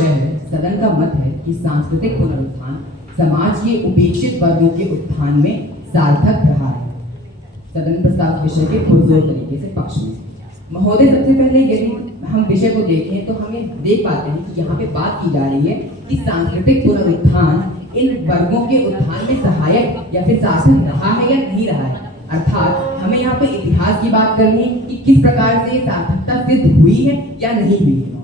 विषय है। सदन का मत है कि सांस्कृतिक पुनरुत्थान समाज के उपेक्षित वर्गों के उत्थान में सार्थक रहा है। सदन प्रस्ताव विषय के पुरजोर तरीके से पक्ष में महोदय, सबसे पहले यदि हम विषय को देखें तो हमें देख पाते हैं कि यहाँ पे बात की जा रही है कि सांस्कृतिक पुनरुत्थान इन वर्गों के उत्थान में सहायक या फिर सार्थक रहा है या नहीं रहा है। अर्थात हमें यहाँ पे इतिहास की बात करनी है कि किस प्रकार से सार्थकता सिद्ध हुई है या नहीं हुई है।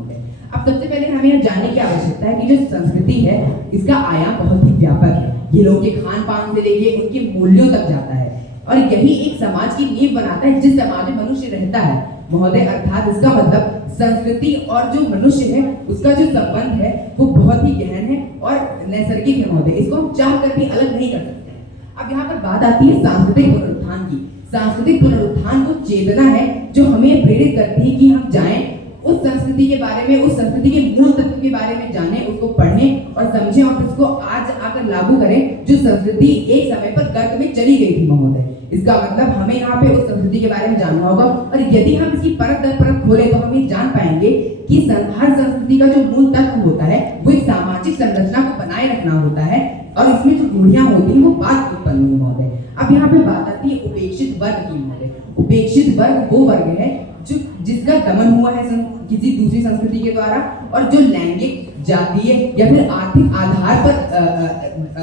अब सबसे पहले हमें यह जानने की आवश्यकता है कि जो संस्कृति है इसका आयाम बहुत ही व्यापक है। ये लोगों के खान पान से लेके उनके मूल्यों तक जाता है और यही एक समाज की नींव बनाता है जिस समाज में मनुष्य रहता है महोदय। अर्थात इसका मतलब संस्कृति और जो मनुष्य है उसका जो संबंध है वो बहुत ही गहन है और नैसर्गिक है महोदय। इसको हम चाह कर भी अलग नहीं कर सकते हैं। अब यहाँ पर बात आती है सांस्कृतिक पुनरुत्थान की। सांस्कृतिक पुनरुत्थान वो चेतना है जो हमें प्रेरित करती है कि हम जाएं उस संस्कृति के बारे में, उस संस्कृति के मूल तत्व के बारे में जानें, उसको पढ़ें और समझें और उसको आज आकर लागू करें जो संस्कृति एक समय पर गर्त में चली गई थी महोदय। इसका मतलब हमें यहाँ पे उस संस्कृति के बारे में जानना होगा और यदि हम इसकी परत दर परत खोलें तो हम ये जान पाएंगे कि हर संस्कृति का जो मूल तत्व होता है वो एक सामाजिक संरचना को बनाए रखना होता है और इसमें जो रूढ़ियां होती हैं वो बात उत्पन्न हुई महोदय। अब यहाँ पे बात आती है उपेक्षित वर्ग की महोदय। उपेक्षित वर्ग वो वर्ग है जो जिसका दमन हुआ है किसी दूसरी संस्कृति के द्वारा और जो लैंगिक, जातीय या फिर आर्थिक आधार पर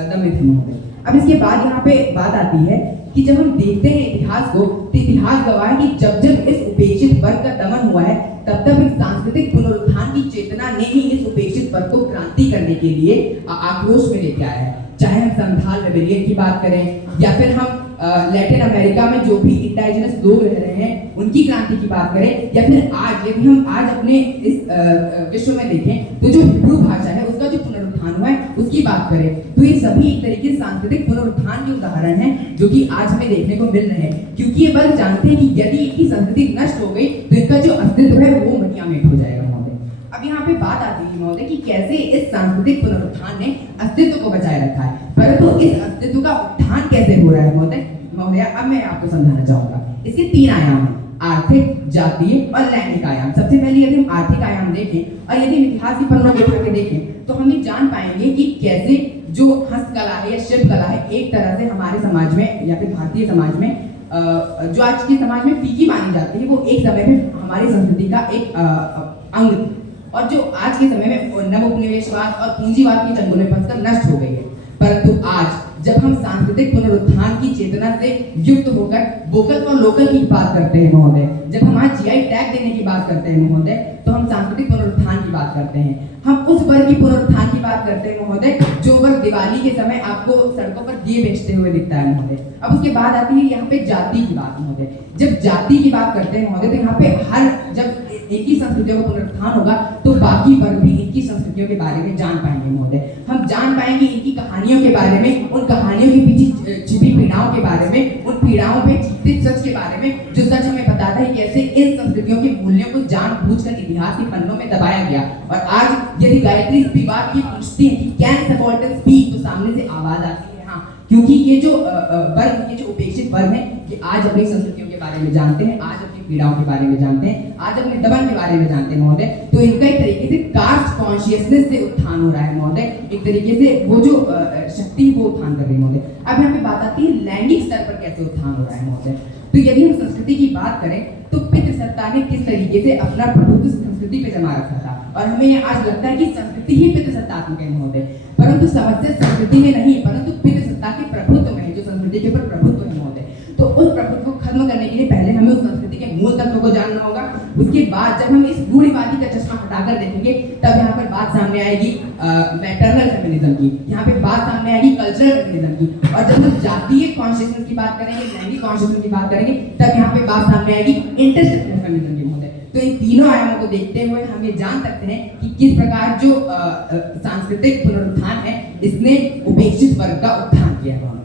दमित है महोदय। अब इसके बाद यहाँ पे बात आती है कि जब हम देखते हैं इतिहास को तो इतिहास गवाह है कि जब जब इस उपेक्षित वर्ग का दमन हुआ है तब तक इस सांस्कृतिक पुनरुत्थान की चेतना ने ही इस उपेक्षित वर्ग को क्रांति करने के लिए आक्रोश में लेके आया है। चाहे हम संथाल रेबेलियन की बात करें या फिर हम लैटिन अमेरिका में जो भी इंडाइजिनस लोग रह रहे हैं उनकी क्रांति की बात करें या फिर आज यदि हम आज अपने इस विश्व में देखें तो जो हिब्रू भाषा है उसका जो पुनरुत्थान हुआ है उसकी बात करें तो ये सभी एक तरीके से सांस्कृतिक पुनरुत्थान के उदाहरण हैं जो कि आज हमें देखने को मिल रहे हैं। क्योंकि ये वर्ग जानते हैं कि यदि इनकी संस्कृति नष्ट हो गई तो इनका जो अस्तित्व है वो मटियामेट हो जाएगा महोदय। अब यहाँ पे बात आती है महोदय कि कैसे इस सांस्कृतिक पुनरुत्थान ने अस्तित्व को बचाए रखा है, परंतु इस अस्तित्व का उत्थान कैसे हो रहा है महोदय। अब मैं आपको समझाना चाहूंगा। इसके तीन आयाम हैं, आर्थिक, जातीय और लैंगिक आयाम। सबसे पहले यदि हम आर्थिक आयाम देखें और यदि इतिहास की पन्नों को उठा के देखें तो हम ये जान पाएंगे कि कैसे जो हस्तकला है या शिल्पकला है एक तरह से हमारे समाज में या फिर भारतीय समाज में जो आज के समाज में फीकी मानी जाती है वो एक समय में हमारी संस्कृति का एक अंग और जो आज के समय में नव उपनिवेशवाद और पूंजीवाद के चंगुल में फंसकर नष्ट हो गई है। परंतु आज जब हम सांस्कृतिक पुनरुत्थान की चेतना से युक्त होकर वोकल फॉर लोकल की बात करते हैं महोदय, जब हम आज जीआई टैग देने की बात करते हैं महोदय तो हम सांस्कृतिक पुनरुत्थान की बात करते हैं। हम उस वर्ग की पुनरुत्थान की बात करते हैं महोदय जो वर्ग दिवाली के समय आपको सड़कों पर दिए बेचते हुए दिखता है महोदय। अब उसके बाद आती है यहाँ पे जाति की बात महोदय। जब जाति की बात करते हैं महोदय तो यहाँ पे हर जब एक ही संस्कृतियों का पुनरुत्थान होगा तो बाकी वर्ग भी इनकी संस्कृतियों के बारे में जान पाएंगे महोदय। हम जान पाएंगे इनकी कहानियों के बारे में, उन कहानियों के पीछे छिपी पीड़ाओं के बारे में, उन पीड़ाओं पे छिपे सच के बारे में जो सच हमें बताता है कैसे इन संस्कृतियों के मूल्यों को जानबूझकर इतिहास के पन्नों में दबाया गया। और आज यदि गायत्री विवाद ये पूछती है कि कैन सबाल्टर्न स्पीक तो सामने से आवाज आती है हाँ, क्योंकि ये जो वर्ग, ये जो उपेक्षित वर्ग है कि आज अपनी संस्कृतियों के बारे में जानते हैं, आज अपनी पीड़ाओं के बारे में जानते हैं, आज अपने दमन के बारे में जानते हैं महोदय। तो इनका एक तरीके से कास्ट कॉन्शियसनेस से उत्थान हो रहा है महोदय। एक तरीके से वो जो शक्ति वो उत्थान कर रही है महोदय। अब यहाँ पे बात आती है लैंगिक स्तर पर कैसे उत्थान हो रहा है महोदय। तो यदि हम संस्कृति की बात करें तो पितृसत्ता ने किस तरीके से अपना प्रभुत्व संस्कृति पे जमा रखा था और हमें आज लगता है कि संस्कृति ही पितृसत्तात्मक है महोदय, परंतु समस्या संस्कृति में नहीं परंतु पितृसत्ता के प्रभुत्व में है, जो संस्कृति के ऊपर प्रभुत्व है महोदय। तो उस प्रभुत्व को खत्म करने के लिए पहले हमें उस संस्कृति के मूल तत्व को जानना होगा। उसके बाद जब हम इस रूढ़िवादी का चश्मा हटाकर देखेंगे तब यहाँ पर बात सामने आएगी मैटरनल फेमिनिज्म की, यहाँ पे बात सामने आएगी कल्चरल फेमिनिज्म की। और जब हम जातीय कॉन्शियसनेस की बात करेंगे, लैंगिक कॉन्शियसनेस की बात करेंगे तब यहाँ पे बात सामने आएगी इंटरसेक्शनल फेमिनिज्म की महोदय। तो इन तीनों आयामों को देखते हुए हम ये जान सकते हैं कि किस प्रकार जो सांस्कृतिक पुनरुत्थान है इसने उपेक्षित वर्ग का उत्थान किया है।